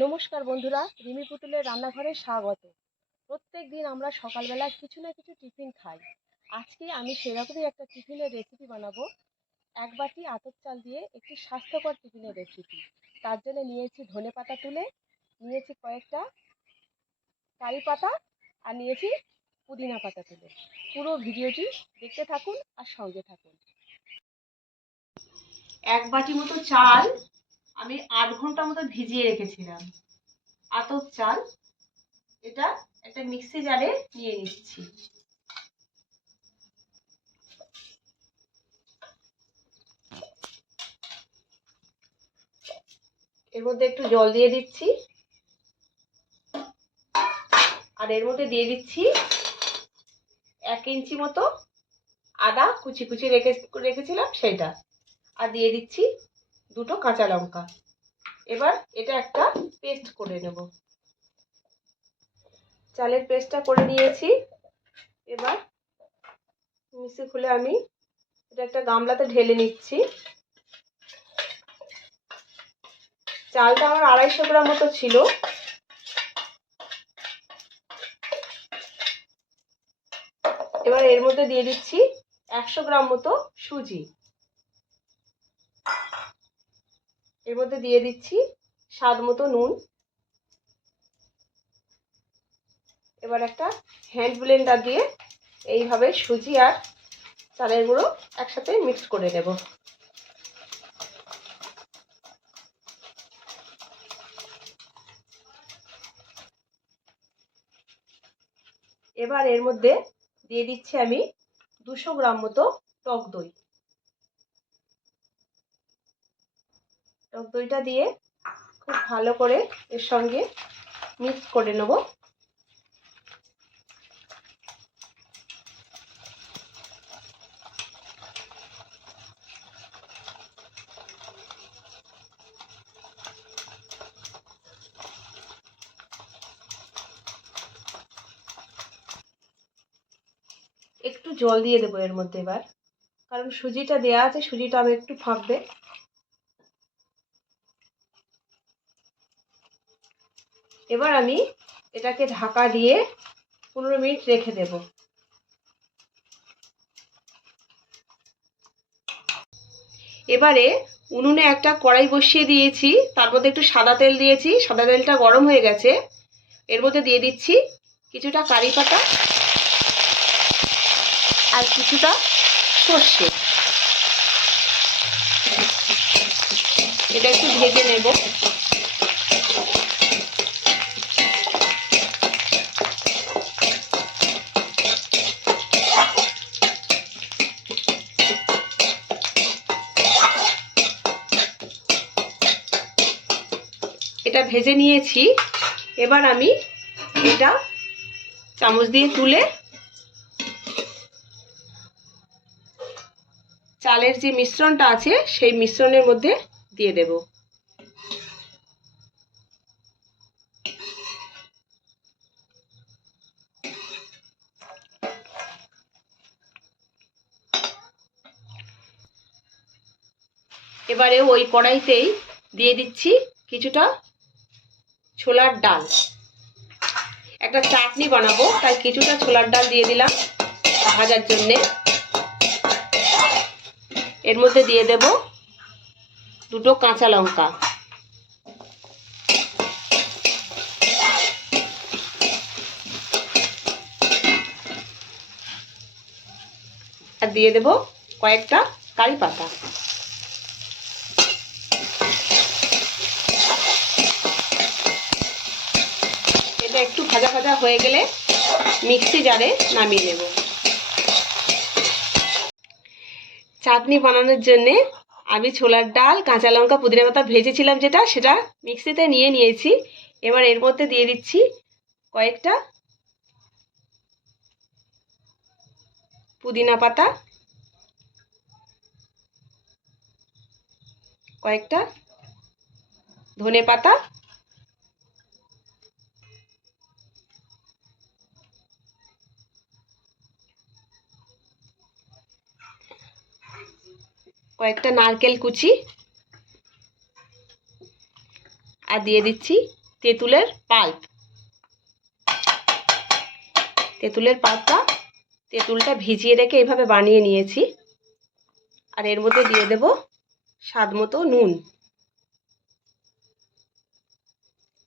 নমস্কার বন্ধুরা, রিমি পুতুলের রান্নাঘরে স্বাগত। প্রত্যেক দিন আমরা সকালবেলা কিছু না কিছু টিফিন খাই। আজকে আমি সেরকমই একটা টিফিনের রেসিপি বানাবো। এক বাটি আতপ চাল দিয়ে একটি স্বাস্থ্যকর টিফিনের রেসিপি। তার জন্য নিয়েছি ধনেপাতা তুলে, নিয়েছি কয়েকটা কারি পাতা, আর নিয়েছি পুদিনা পাতা তুলে। পুরো ভিডিওটি দেখতে থাকুন আর সঙ্গে থাকুন। এক বাটি মতো চাল আমি 8 ঘন্টা মতো ভিজিয়ে রেখেছিলাম। আতপ চাল, এটা একটা মিক্সি জারে নিয়ে নিচ্ছি। এর মধ্যে একটু জল দিয়ে দিচ্ছি, আর এর মধ্যে দিয়ে দিচ্ছি 1 ইঞ্চি মতো আদা কুচি কুচি রেখেছিলাম সেটা, আর দিয়ে দিচ্ছি 2টো কাঁচা লঙ্কা। এবার এটা একটা পেস্ট করে নেব। চালের পেস্টটা করে নিয়েছি। এবার মিক্সি খুলে আমি এটা একটা গামলাতে ঢেলে নিচ্ছি। চালটা আমার 250 গ্রাম মতো ছিল। এবার এর মধ্যে দিয়ে দিচ্ছি 100 গ্রাম মতো সুজি। এর মধ্যে দিয়ে দিচ্ছি স্বাদ মতো নুন। এবার একটা হ্যান্ড ব্লেন্ডার দিয়ে এইভাবে সুজি আর চালের গুঁড়ো একসাথে মিক্স করে নেব। এবার এর মধ্যে দিয়ে দিচ্ছি আমি 200 গ্রাম মতো টক দই। টক দইটা দিয়ে খুব ভালো করে এর সঙ্গে মিক্স করে নেব। একটু জল দিয়ে দেবো এর মধ্যে এবার, কারণ সুজিটা দেওয়া আছে, সুজিটা আমি একটু ফাঁকবে। এবার আমি এটাকে ঢাকা দিয়ে 15 মিনিট রেখে দেব। এবারে উনুনে একটা কড়াই বসিয়ে দিয়েছি, তার মধ্যে একটু সাদা তেল দিয়েছি। সাদা তেলটা গরম হয়ে গেছে। এর মধ্যে দিয়ে দিচ্ছি কিছুটা কারি পাতা আর কিছুটা সর্ষে। এটা একটু ভেজে নেব। এটা ভেজে নিয়েছি। এবার আমি এটা চামচ দিয়ে তুলে চালের যে মিশ্রণটা আছে সেই মিশ্রণের মধ্যে দিয়ে দেব। এবারে ওই কড়াইতেই দিয়ে দিচ্ছি কিছুটা ছোলার ডাল। একটা চাটনি বানাবো, তাই কিছুটা ছোলার ডাল দিয়ে দিলাম ভাজার জন্যে। এর মধ্যে দিয়ে দেব 2টো কাঁচা লঙ্কা। আর দিয়ে দেব কয়েকটা কারি পাতা। এটা একটু ভাজা ভাজা হয়ে গেলে মিক্সি জারে নামিয়ে নেব। চাটনি বানানোর জন্যে আমি ছোলার ডাল, কাঁচা লঙ্কা, পুদিনা পাতা ভেজেছিলাম সেটা মিক্সিতে নিয়ে নিয়েছি। এবার এর মধ্যে দিয়ে দিচ্ছি কয়েকটা পুদিনা পাতা, কয়েকটা ধনে পাতা, কয়েকটা নারকেল কুচি, আর দিয়ে দিচ্ছি তেঁতুলের পাল্প। তেঁতুলের পাল্পটা, তেঁতুলটা ভিজিয়ে রেখে এইভাবে বানিয়ে নিয়েছি। আর এর মধ্যে দিয়ে দেব স্বাদ মতো নুন।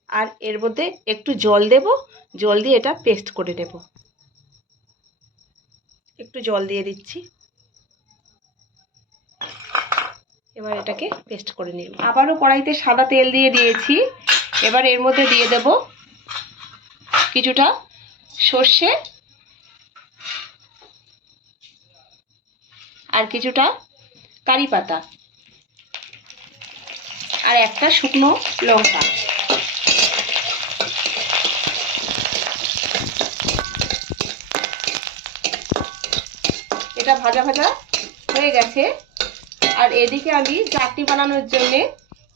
আর এর মধ্যে একটু জল দেব, জল দিয়ে এটা পেস্ট করে নেব। একটু জল দিয়ে দিচ্ছি। এবার এটাকে পেস্ট করে নিন। আবারও কড়াইতে সাদা তেল দিয়ে দিয়েছি। এবার এর মধ্যে দিয়ে দেব কিছুটা সর্ষে আর কিছুটা কারি পাতা আর একটা শুকনো লঙ্কা। এটা ভাজা ভাজা হয়ে গেছে। আর এদিকে আমি চাটনি বানানোর জন্যে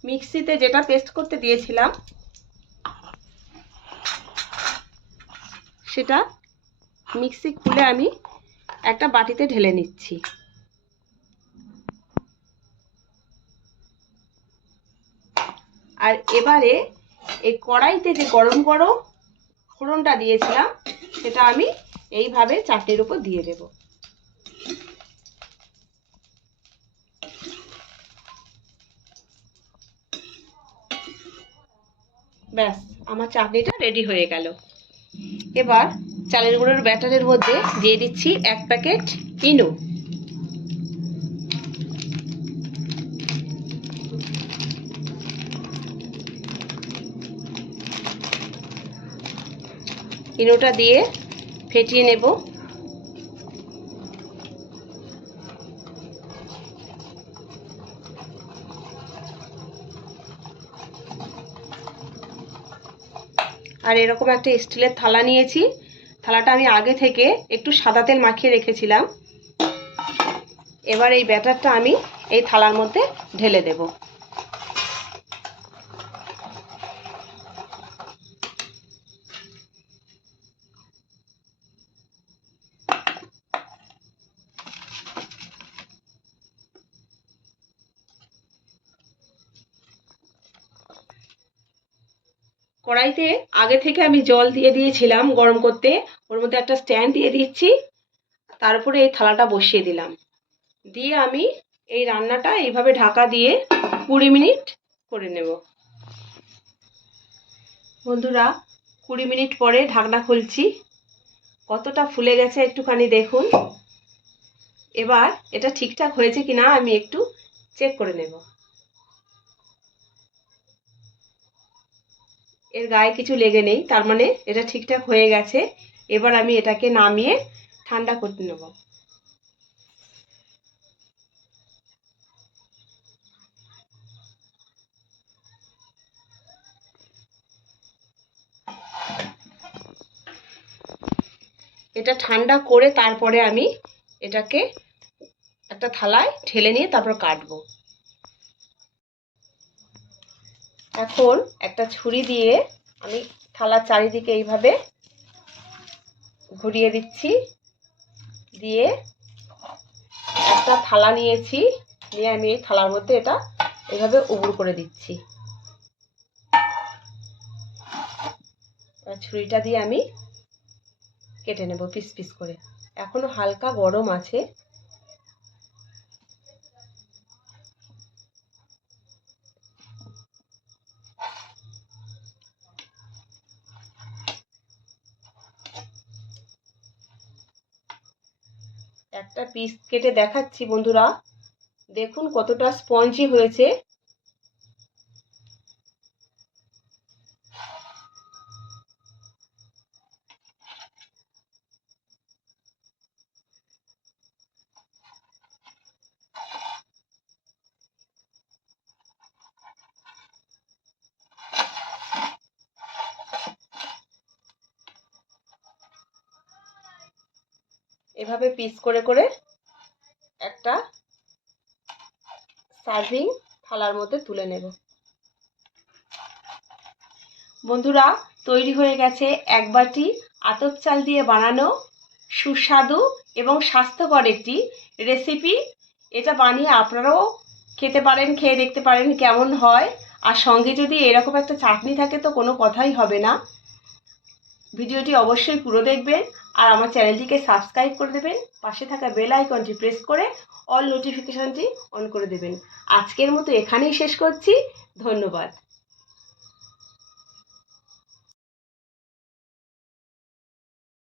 মিক্সিতে যেটা পেস্ট করতে দিয়েছিলাম সেটা মিক্সি খুলে আমি একটা বাটিতে ঢেলে নিচ্ছি। আর এবারে এই কড়াইতে যে গরম গরম ফোড়নটা দিয়েছিলাম সেটা আমি এইভাবে চাটনির উপর দিয়ে দেব। ব্যাস, আমার চাটনিটা রেডি হয়ে গেল। এবার চালের গুঁড়োর ব্যাটারের মধ্যে দিয়ে দিচ্ছি 1 প্যাকেট ইনো। ইনোটা দিয়ে ফেটিয়ে নেব। আর এরকম একটা স্টিলের থালা নিয়েছি। থালাটা আমি আগে থেকে একটু সাদা তেল মাখিয়ে রেখেছিলাম। এবার এই ব্যাটারটা আমি এই থালার মধ্যে ঢেলে দেব। কড়াইতে আগে থেকে আমি জল দিয়ে দিয়েছিলাম গরম করতে। ওর মধ্যে একটা স্ট্যান্ড দিয়ে দিচ্ছি, তার উপরে এই থালাটা বসিয়ে দিলাম। দিয়ে আমি এই রান্নাটা এইভাবে ঢাকা দিয়ে 20 মিনিট করে নেব। বন্ধুরা, 20 মিনিট পরে ঢাকনা খুলছি। কতটা ফুলে গেছে একটুখানি দেখুন। এবার এটা ঠিকঠাক হয়েছে কিনা আমি একটু চেক করে নেব। এর গায়ে কিছু লেগে নেই, তার মানে এটা ঠিকঠাক হয়ে গেছে। এবার আমি এটাকে নামিয়ে ঠান্ডা করতে নেব। এটা ঠান্ডা করে তারপরে আমি এটাকে একটা থালায় ঢেলে নিয়ে তারপর কাটবো। এখন একটা ছুরি দিয়ে আমি থালার চারিদিকে এইভাবে ঘুরিয়ে দিচ্ছি। দিয়ে একটা থালা নিয়েছি, দিয়ে আমি এই থালার মধ্যে এটা এইভাবে উবুড় করে দিচ্ছি। ছুরিটা দিয়ে আমি কেটে নেব পিস পিস করে। এখনো হালকা গরম আছে। একটা পিস কেটে দেখাচ্ছি বন্ধুরা, দেখুন কতটা স্পঞ্জি হয়েছে। এভাবে পিস করে করে একটা সার্ভিং থালার মধ্যে তুলে নেব। বন্ধুরা, তৈরি হয়ে গেছে 1 বাটি আতপ চাল দিয়ে বানানো সুস্বাদু এবং স্বাস্থ্যকর একটি রেসিপি। এটা বানিয়ে আপনারাও খেতে পারেন, খেয়ে দেখতে পারেন কেমন হয়। আর সঙ্গে যদি এরকম একটা চাটনি থাকে তো কোনো কথাই হবে না। ভিডিওটি অবশ্যই পুরো দেখবেন আর আমার চ্যানেলটিকে সাবস্ক্রাইব করে দেবেন, পাশে থাকা বেল আইকনটি প্রেস করে অল নোটিফিকেশনটি অন করে দেবেন। আজকের মতো এখানেই শেষ করছি। ধন্যবাদ।